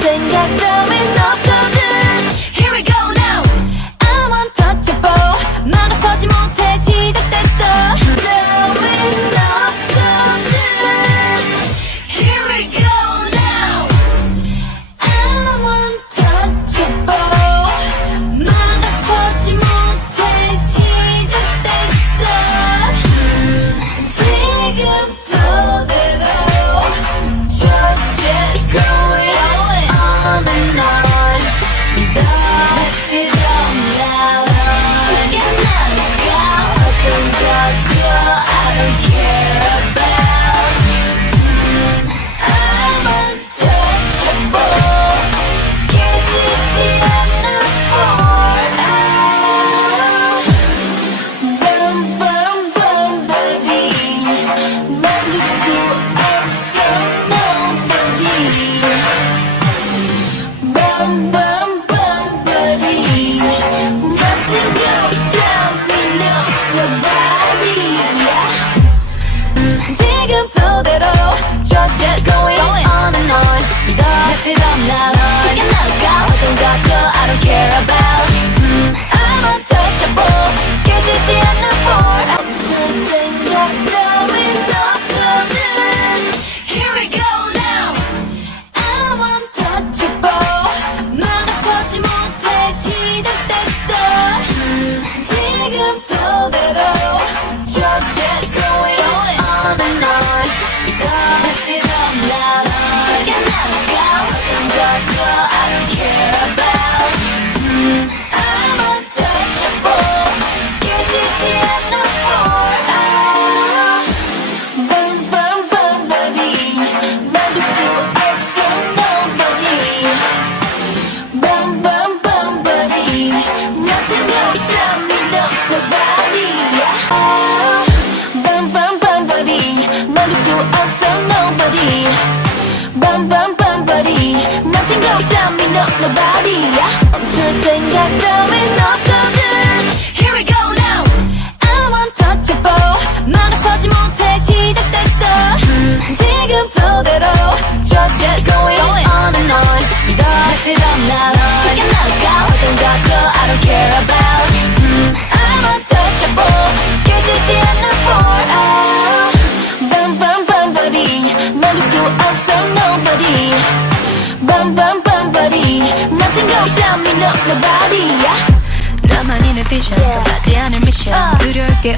생각 따윈 없거든. Here we go now. I'm untouchable. 막아서지 못해 시작됐어. 따윈 없거든. Here we go now. I'm untouchable. 막아서지 못해 시작됐어. 지금도 대로 just going on and on. That's it all now. 쉽게 나가 어떤 것도 I don't care about. I'm untouchable. 깨지지 않는 force. Boom boom boom baby. 막을 수 없어 nobody. Boom boom boom baby. Nothing goes down me no nobody. 지금도 대로 just going on and on. That's it all now. 쉽게 나가 어떤 것도 I don't care about. I'm untouchable. 깨지지 않는 force. 멈출 생각 따윈 없거든. Here we go now. I'm untouchable. 막아서지 못해 시작됐어. 지금도 대로 just going on and on. That's it all now. 쉽게 나가 어떤 것도 I don't care about. I'm untouchable. 깨지지 않는 force. Boom boom boom baby. 막을 수 없어 nobody. Boom boom boom baby. Nothing goes down me no nobody. Boom boom boom baby. 막을 수 없어 nobody. Boom boom boom baby. Nothing goes down me no nobody. 멈출 생각 따윈 없거든. Here we go now. I'm untouchable. 막아서지 못해 시작됐어. 지금도 대로 just going on and on. That's it all now. 쉽게 나가 어떤 것도 I don't care about. I'm untouchable. 깨지지 않는 force. Boom boom boom baby. 막을 수 없어 nobody. Boom boom boom baby. Nothing goes down me no nobody. 나만이 내 vision. 끝나지 않을 미션. 두려울 게